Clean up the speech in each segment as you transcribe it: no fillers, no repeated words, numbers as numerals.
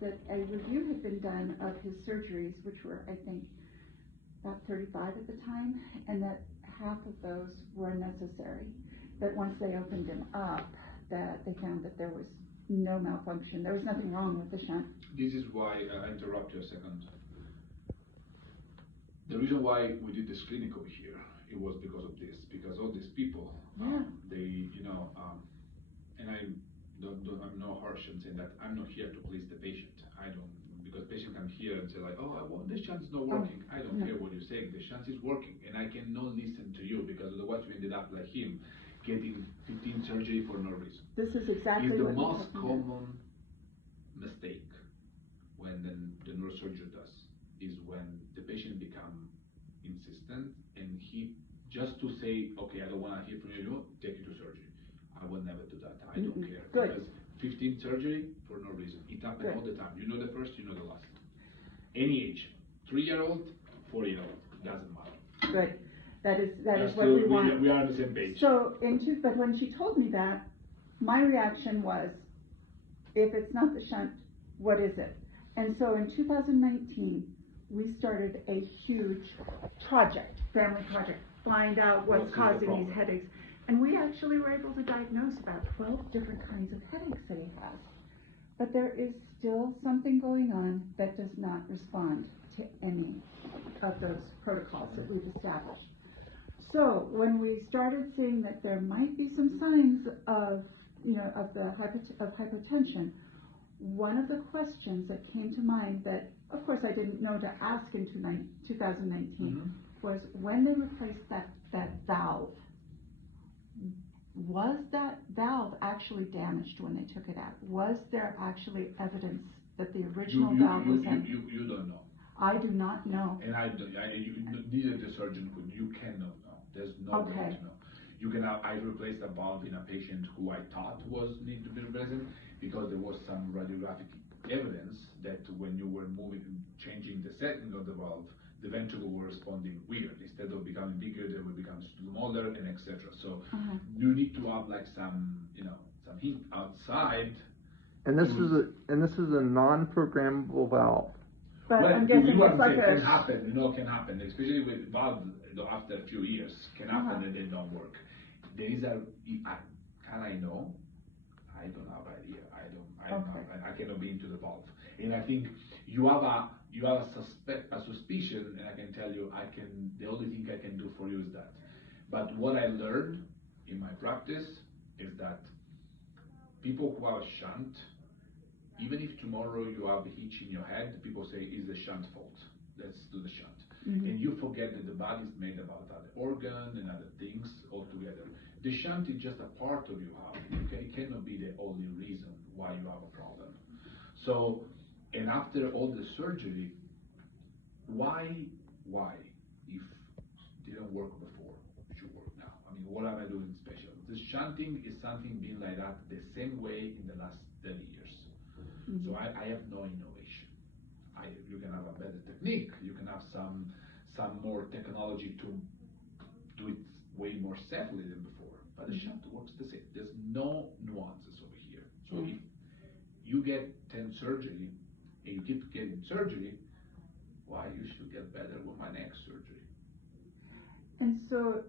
that a review had been done of his surgeries, which were, I think, about 35 at the time, and that half of those were necessary. That once they opened him up, that they found that there was no malfunction. There was nothing wrong with the shunt. This is why, I interrupt you a second. The reason why we did this clinic over here, it was because of this, because all these people, they, and I'm no harsh in saying that I'm not here to please the patient. I don't, because patient come here and say like, oh, the shunt's not working. I don't care what you're saying. The shunt is working, and I cannot listen to you because otherwise we ended up like him, getting 15 surgery for no reason. This is exactly what the what most common mistake when the neurosurgeon does is when the patient become insistent and he just to say, okay, I don't want to hear from you, take you to surgery. I will never do that. I don't care. Good. Because 15 surgery for no reason. It happens all the time. You know the first, you know the last. Any age, 3-year-old, 4-year-old, doesn't matter. Great. That is what we want. We are on the same page. So, but when she told me that, my reaction was, if it's not the shunt, what is it? And so in 2019, we started a huge project, family project, find out what's causing these headaches. And we actually were able to diagnose about 12 different kinds of headaches that he has. But there is still something going on that does not respond to any of those protocols that we've established. So when we started seeing that there might be some signs of, of hypotension, one of the questions that came to mind that, of course, I didn't know to ask in 2019 was when they replaced that valve, was that valve actually damaged when they took it out? Was there actually evidence that the original valve was in? You don't know. I do not know. And neither the surgeon could. You cannot know. There's no way to know. You can have, I replaced a valve in a patient who I thought need to be present because there was some radiographic evidence that when you were changing the setting of the valve, the ventricle were responding weird. Instead of becoming bigger, they would become smaller and etc. So you need to have like some hint outside. And this is a non-programmable valve. But I'm guessing it's like can happen. Can happen, especially with valves. After a few years, can happen and they don't work. There is can I know? I don't have idea. I cannot be into the valve. And I think you have a suspicion, and I can tell you, the only thing I can do for you is that. But what I learned in my practice is that people who have a shunt, even if tomorrow you have a hitch in your head, people say, it's the shunt fault. Let's do the shunt. And you forget that the body is made about other organ and other things altogether. The shunt is just a part of your health. It cannot be the only reason why you have a problem. So, and after all the surgery, why, if it didn't work before, it should work now? I mean, what am I doing special? The shunting is something been like that the same way in the last 30 years. So I have no innovation. You can have a better technique, you can have some more technology to do it way more safely than before, but the shunt works the same. There's no nuances over here. So if you get 10 surgery and you keep getting surgery, why you should get better with my next surgery? And so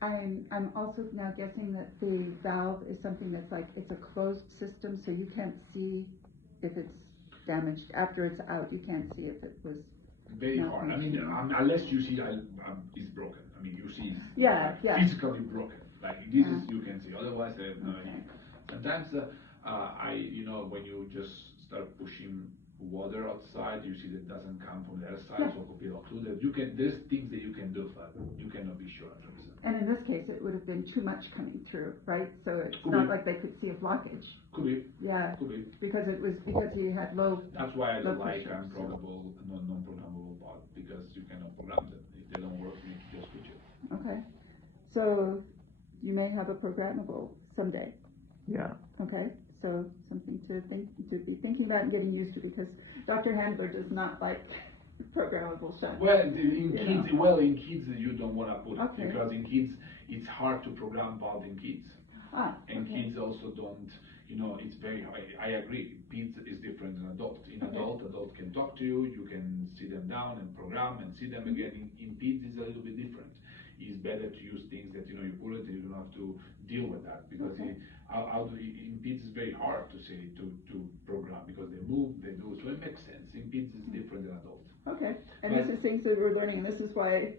I'm also now guessing that the valve is something that's like, it's a closed system, so you can't see if it's damaged. After it's out, you can't see if it was very hard. I mean, unless you see it's broken. I mean, you see it's physically broken. Like this is you can see. Otherwise, I have no idea. Sometimes when you just start pushing water outside, you see that it doesn't come from the other side, so it could be occluded. There's things that you can do, but you cannot be sure 100%. And in this case, it would have been too much coming through, right? So it's not like they could see a blockage. Could be. Yeah. Could be. Because he had low. That's why I don't like unprogrammable, non-programmable valves, because you cannot program them. If they don't work, you need to just switch it. Okay. So you may have a programmable someday. Yeah. Okay. So something to be thinking about and getting used to, because Dr. Handler does not like programmable shunts. Well, in kids you don't want to put it, because in kids it's hard to program valve in kids. And kids also don't. you know, it's very, I agree, peds is different than adult. In adult can talk to you, you can sit them down and program and see them again. In peds it's a little bit different. It's better to use things that, you know, you put it, you don't have to deal with that, because in peds it's very hard to say, to program, because they move, they do, so it makes sense. In peds it's different than adult. Okay, and this is things that we're learning, and this is why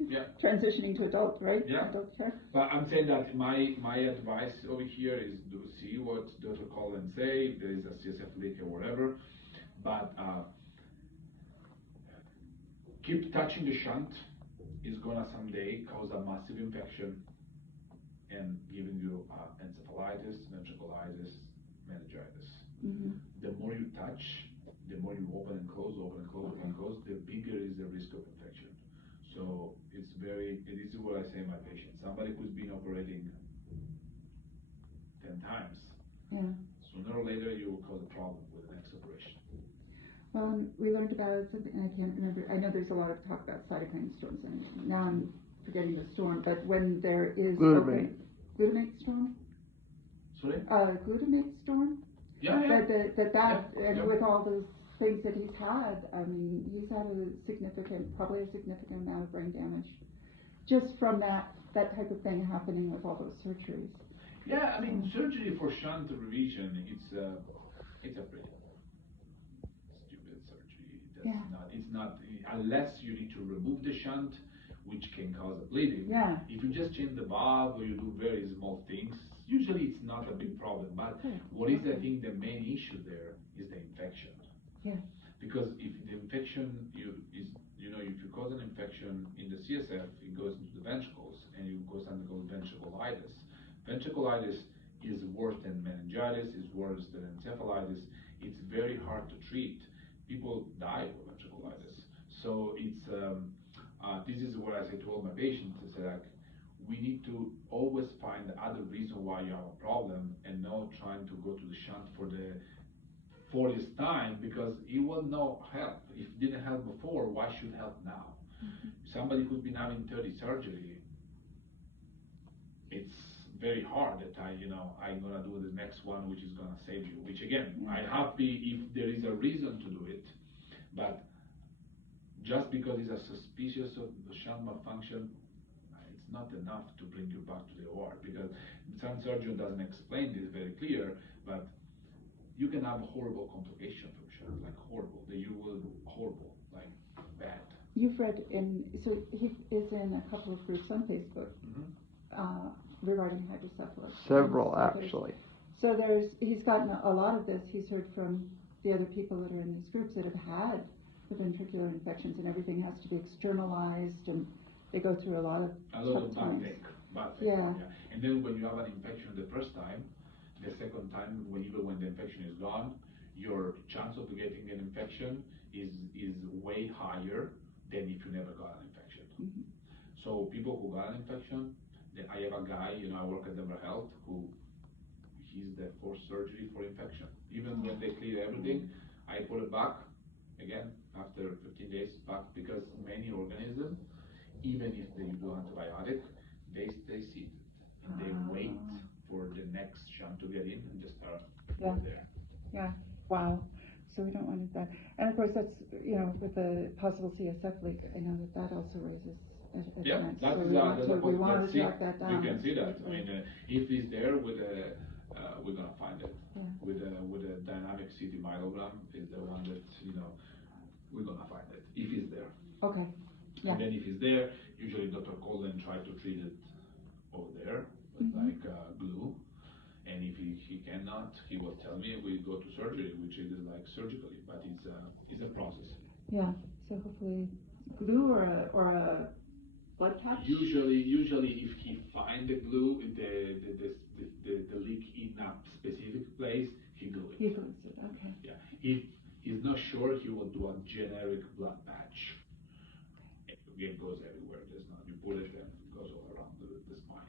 transitioning to adult, right? Yeah. Adult care. But I'm saying that my advice over here is to see what Dr. Colin say, if there is a CSF leak or whatever, but keep touching the shunt is gonna someday cause a massive infection and giving you encephalitis, ventriculitis, meningitis. The more you touch, the more you open and close, the bigger is the risk of infection. So this is what I say to my patients. Somebody who's been operating 10 times, sooner or later you will cause a problem with the next operation. Well, we learned about something, I can't remember, I know there's a lot of talk about cytokine storms, and now I'm forgetting the storm, but when there is Glutamate. Glutamate storm? Sorry? Glutamate storm? Yeah. And with all those things that he's had, I mean, he's had probably a significant amount of brain damage just from that type of thing happening with all those surgeries. Yeah, I mean, surgery for shunt revision, it's a pretty stupid surgery. It's not, unless you need to remove the shunt, which can cause a bleeding. Yeah. If you just change the valve or you do very small things, usually it's not a big problem. But what is, I think, the main issue there is the infection. Yeah. Because if the infection if you cause an infection in the CSF, it goes into the ventricles and it goes under called ventriculitis. Ventriculitis is worse than meningitis, is worse than encephalitis. It's very hard to treat. People die with ventriculitis. So it's this is what I say to all my patients. I say, like, we need to always find the other reason why you have a problem and not trying to go to the shunt for this time, because it will not help. If it didn't help before, why should help now? Somebody who's been having 30 surgery, it's very hard that I'm gonna do the next one which is gonna save you, which again, I'm happy if there is a reason to do it, but just because it's a suspicious of the shunt malfunction, it's not enough to bring you back to the OR, because some surgeon doesn't explain this very clear, but you can have a horrible complication from shunt, like horrible, like bad. You've read so he is in a couple of groups on Facebook regarding hydrocephalus. Several, actually. So he's gotten a lot of this. He's heard from the other people that are in these groups that have had the ventricular infections, and everything has to be externalized, and they go through a lot of bad thing. Yeah. And then when you have an infection the first time, the second time, even when the infection is gone, your chance of getting an infection is way higher than if you never got an infection. So people who got an infection, I have a guy, I work at Denver Health, who he's the fourth surgery for infection. Even when they clear everything, I put it back again after 15 days back, because many organisms, even if they do antibiotic, they stay seated and they wait for the next shunt to get in and just start there. Yeah. Wow. So we don't want that. And of course, that's with the possible CSF leak, I know that also raises. We want to track that down. We can see that. I mean, if it's there with we're gonna find it. With a dynamic CT myelogram is the one that we're gonna find it if it's there. Okay. Yeah. And then if it's there, usually Dr. Colin try to treat it over there with like glue. And if he cannot, he will tell me we go to surgery, which is like surgically, but it's a process. Yeah. So hopefully glue or a blood patch. Usually if he find the glue, the leak in a specific place, he glue it. He glues it. Okay. Yeah. If he's not sure, he will do a generic blood patch. It goes everywhere. There's not, you put it and it goes all around the spine.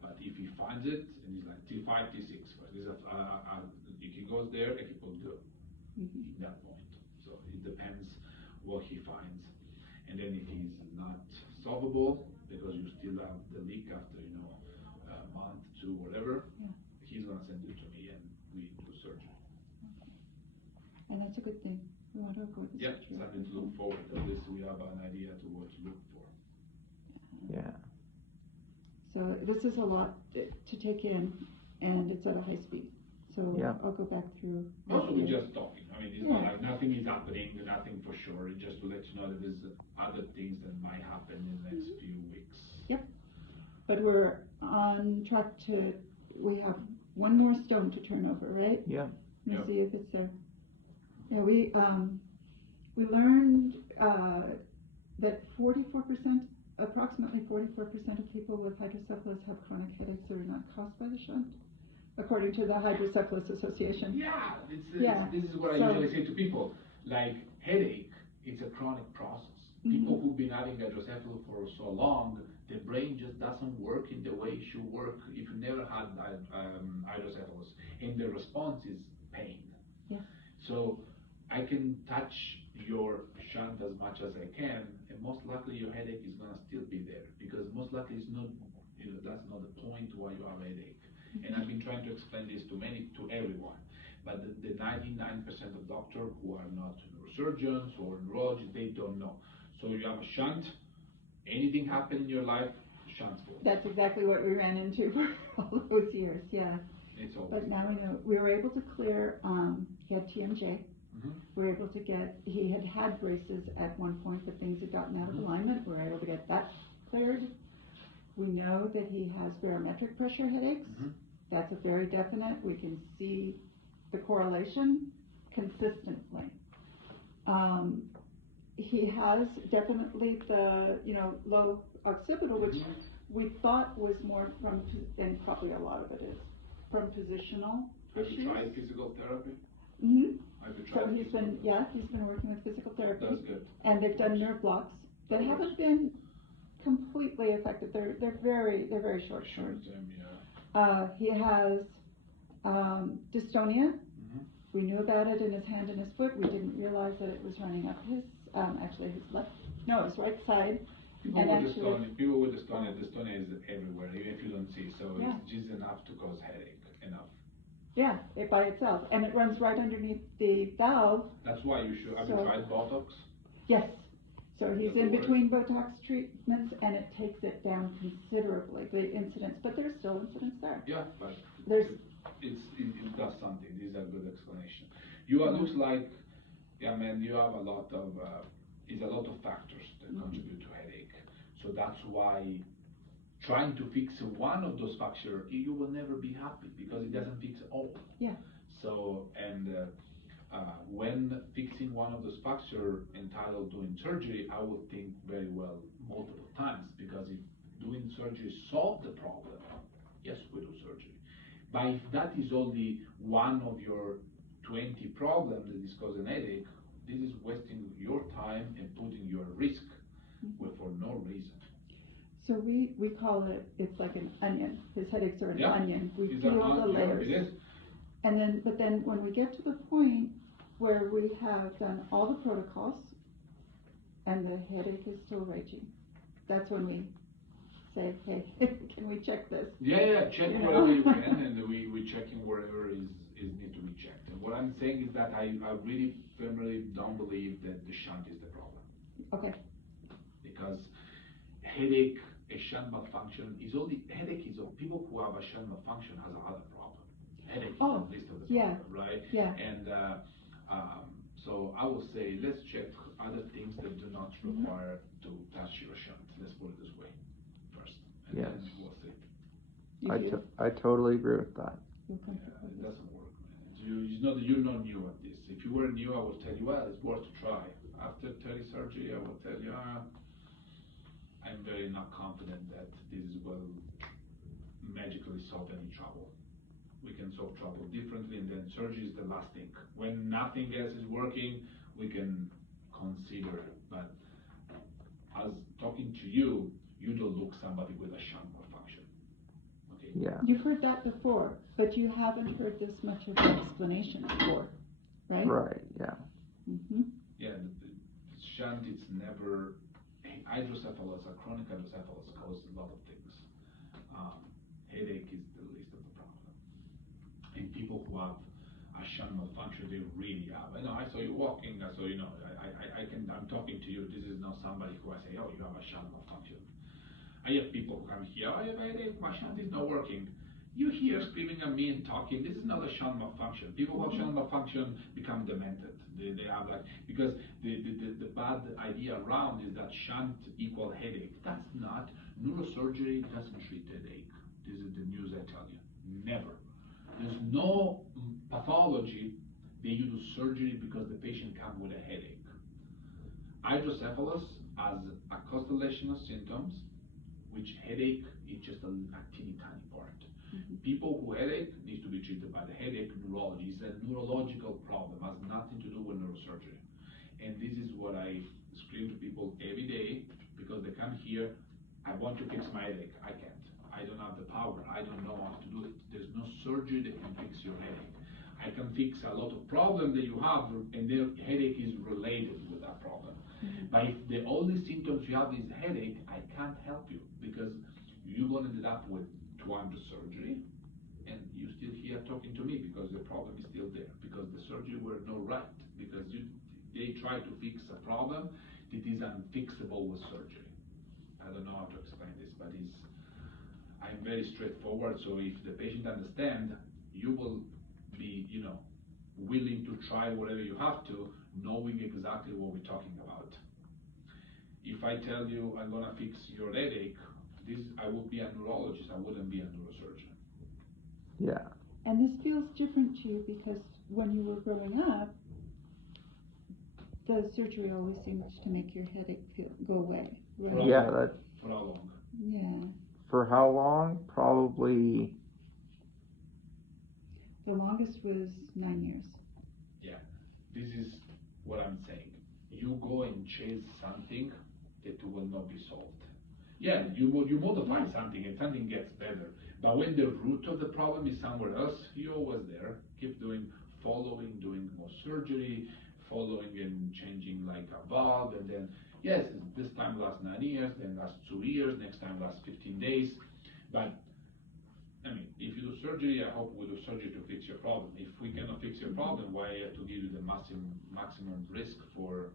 But if he finds it and he's like T5, T6, if he goes there, he will do it in that point. So it depends what he finds. And then if he's not solvable, because you still have the leak after a month, two, whatever, he's gonna send it to me and we do And that's a good thing. We want to avoid the Yeah, surgery. something to look forward. At least we have an idea to what to look for. Yeah. So this is a lot to take in, and it's at a high speed. So Yeah. I'll go back through. Also, we're just talking. I mean, it's not Yeah. like nothing is happening, nothing for sure. It's just to let you know that there's other things that might happen in the next few weeks. Yep. But we're on track to, we have one more stone to turn over, right? Yeah. Let's Yep. see if it's there. Yeah, we learned that 44%, approximately 44% of people with hydrocephalus have chronic headaches that are not caused by the shunt, according to the Hydrocephalus Association. Yeah, Yeah. this is what I So- usually say to people. Like, headache, it's a chronic process. People who've been having hydrocephalus for so long, the brain just doesn't work in the way it should work if you never had hydrocephalus. And the response is pain. Yeah. So I can touch your shunt as much as I can, and most likely your headache is gonna still be there, because most likely it's not, that's not the point why you have a headache. And I've been trying to explain this to everyone, but the 99% of doctors who are not neurosurgeons or neurologists, they don't know. So you have a shunt, anything happen in your life, shunt's fault. That's exactly what we ran into for all those years, yeah. It's always. But now we know, we were able to clear, he had TMJ. We were able to get, he had braces at one point, but things had gotten out of alignment. We were able to get that cleared. We know that he has barometric pressure headaches. That's a very definite, we can see the correlation consistently. He has definitely the, low occipital, which we thought was more from, and probably a lot of it is, from positional Have issues. you tried physical therapy? Mm-hmm. Have you So tried he's physical been, he's been working with physical therapy. That's good. And they've done nerve blocks that haven't been completely effective. They're very short term. He has dystonia. We knew about it in his hand and his foot. We didn't realize that it was running up his, his right side. People with dystonia is everywhere, even if you don't see. So it's just enough to cause headache, enough. Yeah, it by itself, and it runs right underneath the valve. That's why you should. Have you tried Botox? Yes. So he's Does it in work? between Botox treatments, and it takes it down considerably, the incidence, but there's still incidence there. Yeah, but There's- it does something. This is a good explanation. You looks like, man, you have a lot of factors that contribute to headache. So that's why trying to fix one of those factors, you will never be happy, because it doesn't fix all. Yeah. So, when fixing one of those factors entitled doing surgery, I would think very well multiple times, because if doing surgery solve the problem, yes, we do surgery. But if that is only one of your 20 problems that is causing headache, this is wasting your time and putting you at risk for no reason. So we call it, it's like an onion. His headaches are an onion. We It's peel the layers. It is. And but then when we get to the point where we have done all the protocols and the headache is still raging, that's when we say, hey, can we check this? Check wherever you can, and we checking wherever is need to be checked. And what I'm saying is that I really firmly don't believe that the shunt is the problem. Okay. Because headache, a shunt malfunction is only, headache is people who have a shunt malfunction has another problem. Headache is the least of the problem, right? Yeah. And so I will say, let's check other things that do not require to touch your shunt. Let's put it this way first, and then we'll see. I totally agree with that. It doesn't work, man. You're not new at this. If you were new, I would tell you, well, it's worth to try. After 30 surgery, I would tell you, I'm very not confident that this will magically solve any trouble. We can solve trouble differently, and then surgery is the last thing. When nothing else is working, we can consider it. But as talking to you, you don't look somebody with a shunt malfunction. Okay? Yeah. You've heard that before, but you haven't heard this much of an explanation before, right? Right, yeah. Yeah, the shunt, it's never, hydrocephalus, a chronic hydrocephalus causes a lot of things. Headache is the least of the problem. And people who have a shunt malfunction they really have. I saw you walking, so I'm talking to you. This is not somebody who I say, oh, you have a shunt malfunction. I have people who come here, I have a headache, my shunt is not working. You hear screaming at me and talking, this is not a shunt malfunction. People who have shunt malfunction become demented. They have because the bad idea around is that shunt equal headache. That's not. Neurosurgery doesn't treat headache. This is the news I tell you. Never. There's no pathology that you do surgery because the patient comes with a headache. Hydrocephalus has a constellation of symptoms, which headache is just a teeny tiny part. People who headache needs to be treated by the headache neurology. It's a neurological problem, has nothing to do with neurosurgery. And this is what I scream to people every day, because they come here, I want to fix my headache. I can't. I don't have the power. I don't know how to do it. There's no surgery that can fix your headache. I can fix a lot of problems that you have, and their headache is related with that problem. But if the only symptoms you have is headache, I can't help you, because you're going to end up with 200 surgery, and you're still here talking to me because the problem is still there, because the surgery were not right, because they try to fix a problem that is unfixable with surgery. I don't know how to explain this, but I'm very straightforward, so if the patient understand, you will be, willing to try whatever you have to, knowing exactly what we're talking about. If I tell you I'm gonna fix your headache, I would be a neurologist, I wouldn't be a neurosurgeon. Yeah. And this feels different to you because when you were growing up, the surgery always seemed to make your headache go away. Right? Yeah. For how long? Yeah. For how long? Probably. The longest was 9 years. Yeah. This is what I'm saying. You go and chase something that will not be solved. Yeah, you modify something and something gets better. But when the root of the problem is somewhere else, you're always there. Keep doing more surgery, following and changing like a valve, and then, yes, this time lasts 9 years, then lasts 2 years, next time lasts 15 days. But, if you do surgery, I hope we do surgery to fix your problem. If we cannot fix your problem, why I have to give you the maximum risk for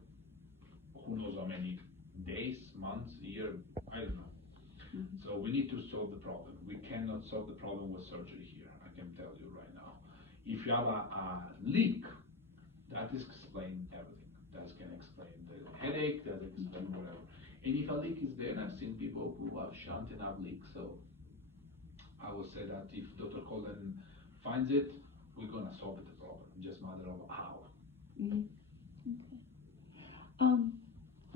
who knows how many days, months, year, I don't know. So we need to solve the problem. We cannot solve the problem with surgery here, I can tell you right now. If you have a leak, that is explain everything. That can explain the headache, that explain whatever. And if a leak is there, I've seen people who have shunt and have leaks, so I will say that if Dr. Codman finds it, we're gonna solve the problem. Just a matter of how.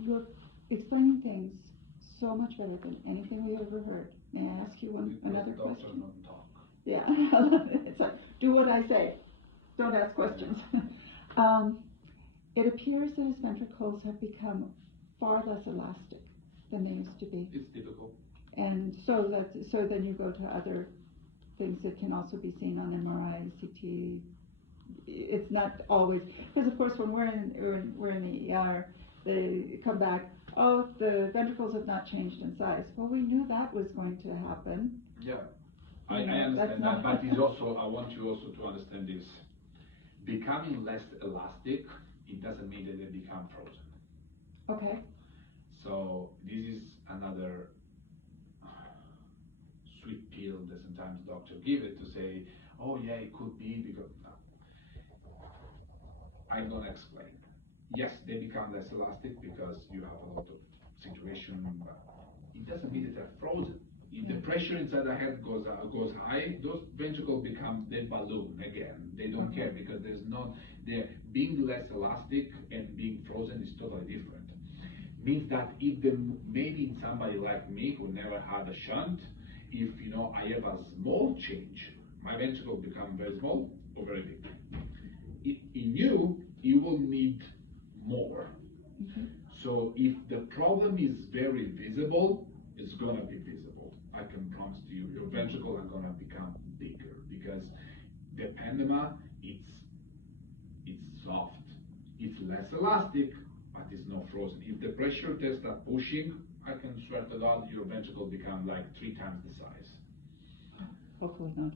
You're explaining things so much better than anything we ever heard. May I ask you another question? Don't talk. Yeah, it's like, do what I say. Don't ask questions. It appears that his ventricles have become far less elastic than they used to be. It's difficult. And so then you go to other things that can also be seen on MRI, CT. It's not always, because of course when we're in the ER, they come back, oh, the ventricles have not changed in size. Well, we knew that was going to happen. Yeah, I understand that, but it's also, I want you also to understand this. Becoming less elastic, it doesn't mean that they become frozen. Okay. So this is another sweet pill that sometimes doctors give it to say, oh yeah, it could be because, no. I'm gonna explain. Yes, they become less elastic because you have a lot of situation, but it doesn't mean that they're frozen. If the pressure inside the head goes high, those ventricles become the balloon again. They don't care because they're being less elastic and being frozen is totally different. Means that if maybe in somebody like me who never had a shunt, if I have a small change, my ventricle become very small or very big. In you will need more. So if the problem is very visible, it's gonna be visible. I can promise to you, your ventricle are gonna become bigger because the ependema, it's soft. It's less elastic, but it's not frozen. If the pressure tests are pushing, I can swear to God, your ventricle become like 3 times the size. Hopefully not.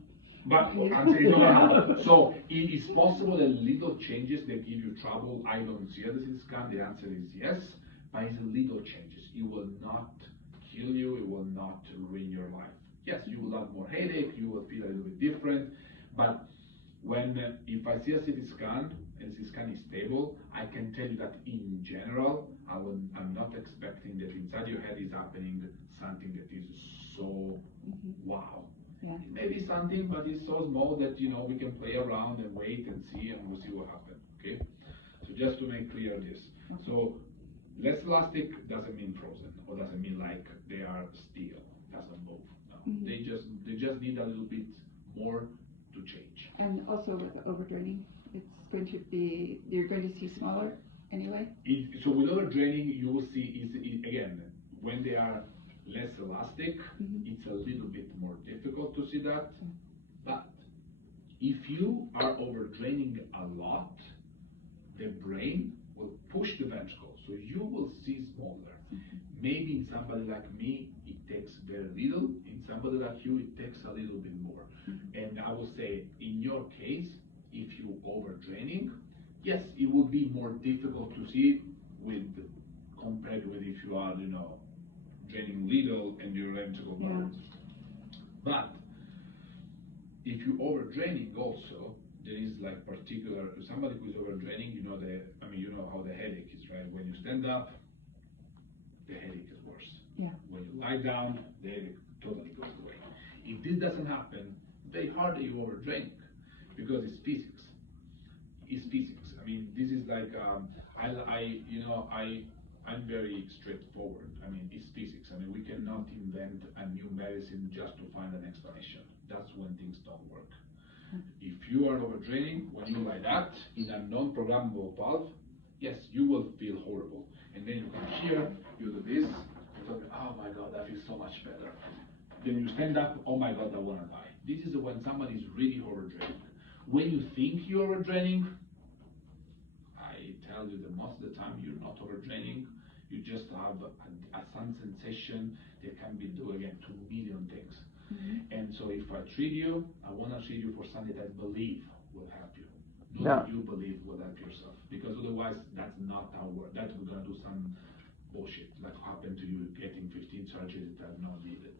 But I'm saying it's not gonna happen. So it is possible that little changes that give you trouble. I don't see the CT scan. The answer is yes, but it's little changes. It will not kill you. It will not ruin your life. Yes, you will have more headache. You will feel a little bit different. But when if I see a CT scan and CT scan is stable, I can tell you that in general, I'm not expecting that inside your head is happening something that is so wow. Yeah. It may be something, but it's so small that we can play around and wait and see, and we'll see what happens. Okay. So just to make clear this. So less elastic doesn't mean frozen, or doesn't mean like they are still, doesn't move. No. They just need a little bit more to change. And also with overdraining, it's going to be, you're going to see smaller anyway? So with overdraining, you will see again, when they are less elastic, it's a little bit more difficult to see that. But if you are overdraining a lot, the brain will push the ventricle, so you will see smaller. Maybe in somebody like me, it takes very little. In somebody like you, it takes a little bit more. And I will say, in your case, if you overdraining, yes, it will be more difficult to see compared with if you are, draining little and your ventricle grows. But if you overdraining also, there is like somebody who is overdraining, you know how the headache is, right? When you stand up, the headache is worse. Yeah. When you lie down, the headache totally goes away. If this doesn't happen, very hard that you overdrain, because it's physics. It's physics. I mean, this is like I'm very straightforward. I mean, it's physics. I mean, we cannot invent a new medicine just to find an explanation. That's when things don't work. If you are overdraining, when you lie that in a non-programmable valve, yes, you will feel horrible. And then you come here, you do this, you talk, oh my God, I feel so much better. Then you stand up, oh my God, I want to die. This is when somebody is really overdraining. When you think you're overdraining, I tell you that most of the time you're not overdraining. You just have some sensation that can be due again to a million things. And so if I treat you, I want to treat you for something that I believe will help you. Not that you believe will help yourself. Because otherwise, that's not how we're going to do some bullshit like happened to you getting 15 surgeries that are not needed.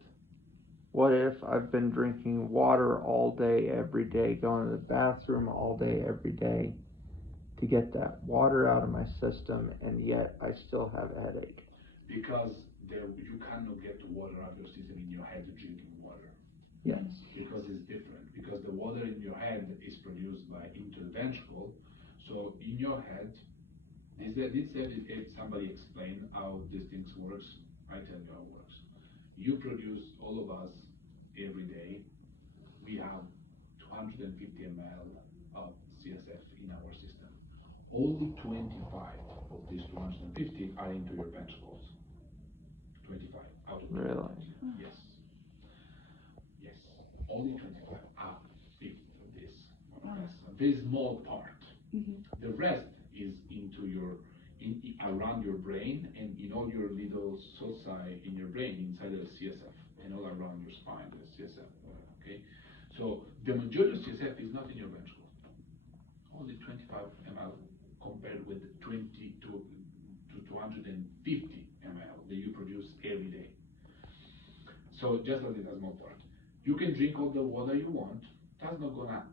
What if I've been drinking water all day, every day, going to the bathroom all day, every day to get that water out of my system, and yet I still have a headache? Because you cannot get the water out of your system in your head drinking water. Yes. Because it's different. Because the water in your head is produced into the ventricle. So in your head, if somebody explain how these things works, I tell you how it works. You produce, all of us, every day, we have 250 ml of CSF in our system. Only 25 of these 250 are into your ventricles. 25 out of 25. Really? Yes. Yes. Only 25 out of 50 of this. A very small part. The rest is into around your brain and in all your little sulci in your brain, inside of the CSF, and all around your spine, the CSF. Okay? So the majority of CSF is not in your ventricle. Only 25 ml compared with 20 to 250 ml that you produce every day. So just a little small part. You can drink all the water you want. That's not gonna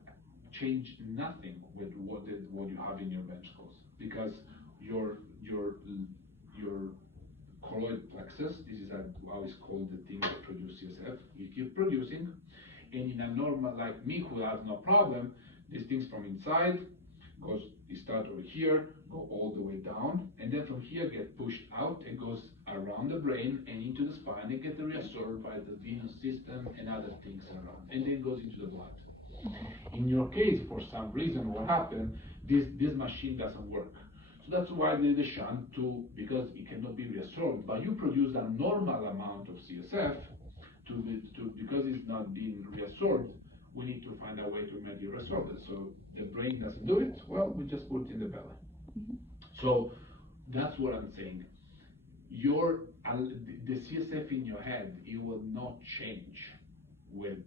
change nothing with what you have in your ventricles, because your choroid plexus, this is how it's called, the thing that produces CSF, you keep producing, and in a normal like me who has no problem, these things from inside it start over here, go all the way down, and then from here get pushed out and goes around the brain and into the spine and get reabsorbed by the venous system and other things around, and then goes into the blood. In your case, for some reason, what happened, this machine doesn't work. So that's why they did the shunt because it cannot be reabsorbed. But you produce a normal amount of CSF because it's not being reabsorbed. We need to find a way to make it reabsorbed. So the brain doesn't do it. Well, we just put it in the belly. So that's what I'm saying. The CSF in your head, it will not change with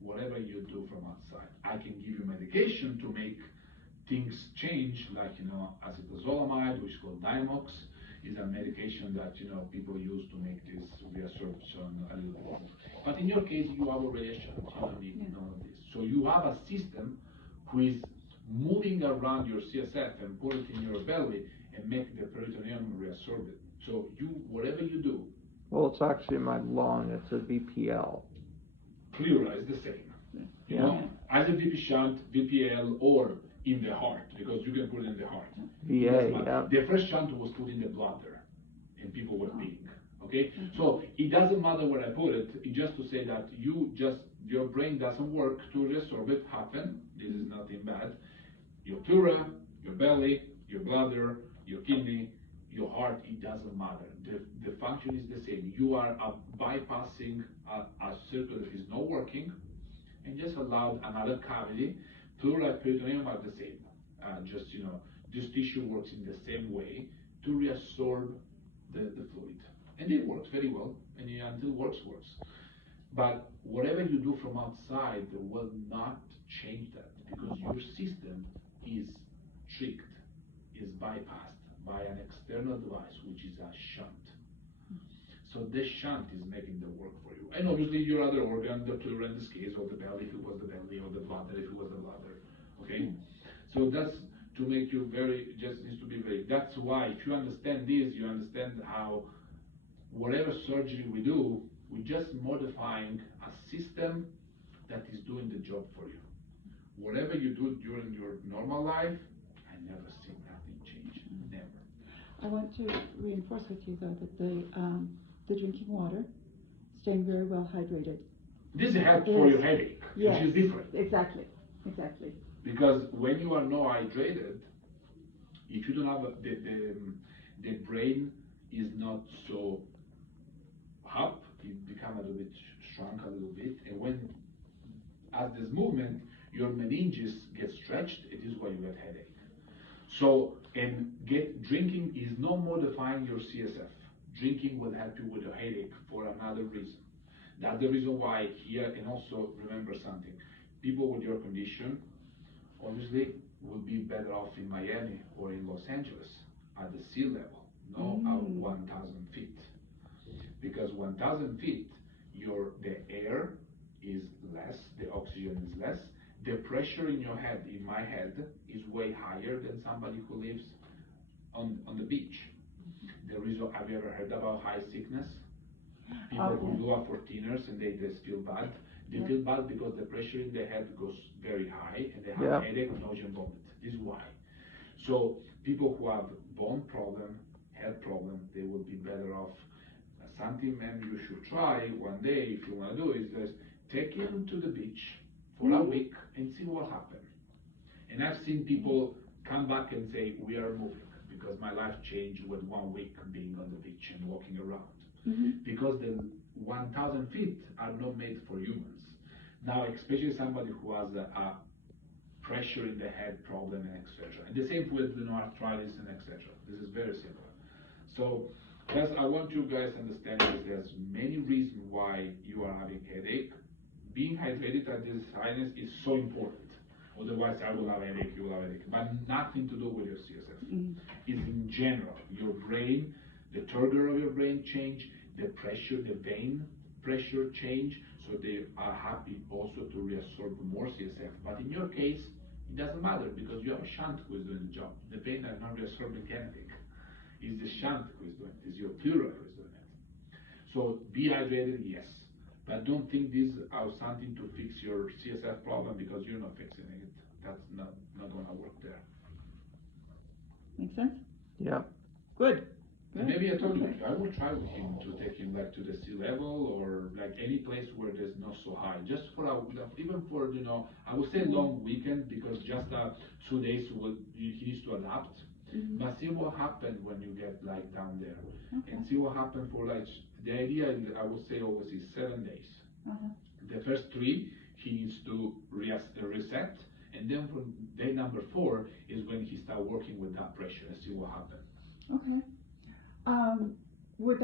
whatever you do from outside. I can give you medication to make things change, like, acetazolamide, which is called Diamox, is a medication that, people use to make this reabsorption a little bit more. But in your case, you have already a shunt, you don't need none of this. So you have a system who is moving around your CSF and put it in your belly and make the peritoneum reabsorb it. So whatever you do. Well, it's actually my lung, it's a VPL. Pleural is the same. You know, either VP shunt, VPL, or in the heart, because you can put it in the heart. VA, yeah. The first shunt was put in the bladder, and people were peeing. Okay, so it doesn't matter where I put it. It's just to say that your brain doesn't work to reabsorb it. Happen. This is nothing bad. Your pleura, your belly, your bladder, your kidney, your heart, it doesn't matter. The function is the same. You are bypassing a circuit that is not working and just allowed another cavity. Pleura and peritoneum are the same. This tissue works in the same way to reabsorb the fluid. And it works very well, and until works. But whatever you do from outside will not change that, because your system is tricked, is bypassed by an external device, which is a shunt. So this shunt is making the work for you. And obviously your other organ, the pleura in this case, or the belly if it was the belly, or the bladder if it was the bladder, okay? So that's to make you just needs to be very, that's why if you understand this, you understand how whatever surgery we do, we're just modifying a system that is doing the job for you. Whatever you do during your normal life, I never seen nothing change, never. I want to reinforce with you though that the drinking water, staying very well hydrated. This helps for your headache, yes, which is different. Exactly. Because when you are not hydrated, if you don't have the brain is not so up, it becomes a little bit shrunk a little bit, and when as this movement, your meninges get stretched, it is why you get headache. So, drinking is not modifying your CSF. Drinking will help you with a headache for another reason. That's the reason why here, and also remember something, people with your condition, obviously, will be better off in Miami or in Los Angeles at the sea level, not at 1,000 feet. Because 1,000 feet, the air is less, the oxygen is less, the pressure in your head, in my head, is way higher than somebody who lives on the beach. Have you ever heard about high sickness? People who do a 14ers and they just feel bad. They feel bad because the pressure in the head goes very high and they have headache, nausea, and vomit. This is why. So people who have bone problem, head problem, they will be better off. Something maybe you should try one day if you want to do is just take him to the beach for a week and see what happens. And I've seen people come back and say, we are moving, because my life changed with 1 week being on the beach and walking around. Because the 1,000 feet are not made for humans. Now, especially somebody who has a pressure in the head problem and etc. And the same with arthritis and etc. This is very similar. So, I want you guys to understand that there's many reasons why you are having headache. Being hydrated at this highness is so important. Otherwise, I will have headache, you will have headache. But nothing to do with your CSF. It's in general. Your brain, the turgor of your brain change, the pressure, the vein pressure change, so they are happy also to reabsorb more CSF. But in your case, it doesn't matter because you have a shunt who is doing the job. The vein are not reabsorbing anything. It's the shunt who is doing it. It's your pleura who is doing it. So be hydrated, yes. But don't think this is something to fix your CSF problem, because you're not fixing it. That's not going to work there. Make sense? Yeah. Good. Maybe I told you, I will try with him to take him like to the sea level, or like any place where there's not so high. Just for even for, I would say long weekend, because just 2 days he needs to adapt. But see what happens when you get like down there, and see what happens for like, the idea is, I would say always is 7 days. The first 3, he needs to reset, and then from day number 4 is when he start working with that pressure and see what happens. Okay. Would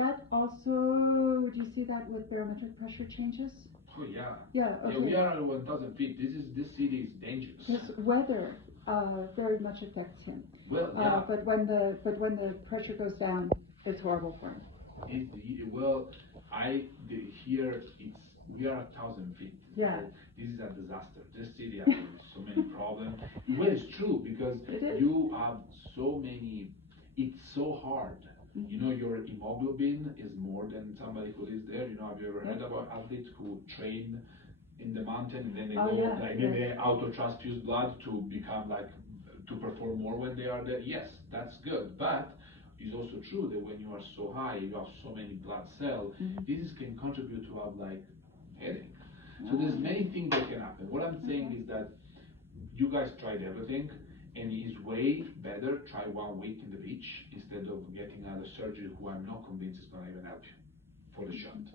you see that with barometric pressure changes? Oh yeah. Yeah, okay. Yeah, we are at 1,000 feet. This city is dangerous. This weather very much affects him. Well, yeah. But when the pressure goes down, it's horrible for him. Here we are 1,000 feet. Yeah. This is a disaster. This city has so many problems. Well, it's true because you have so many. It's so hard. Mm-hmm. You know, your hemoglobin is more than somebody who lives there. You know, have you ever heard about athletes who train in the mountain and then they auto transfuse blood to become to perform more when they are there? Yes, that's good, but it's also true that when you are so high, you have so many blood cells. Mm-hmm. This can contribute to have headache. So there's many things that can happen. What I'm saying is that you guys tried everything, and it's way better try 1 week in the beach instead of getting another surgery who I'm not convinced is gonna even help you for the shunt.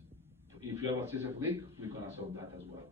If you have a cystic leak, we're gonna solve that as well.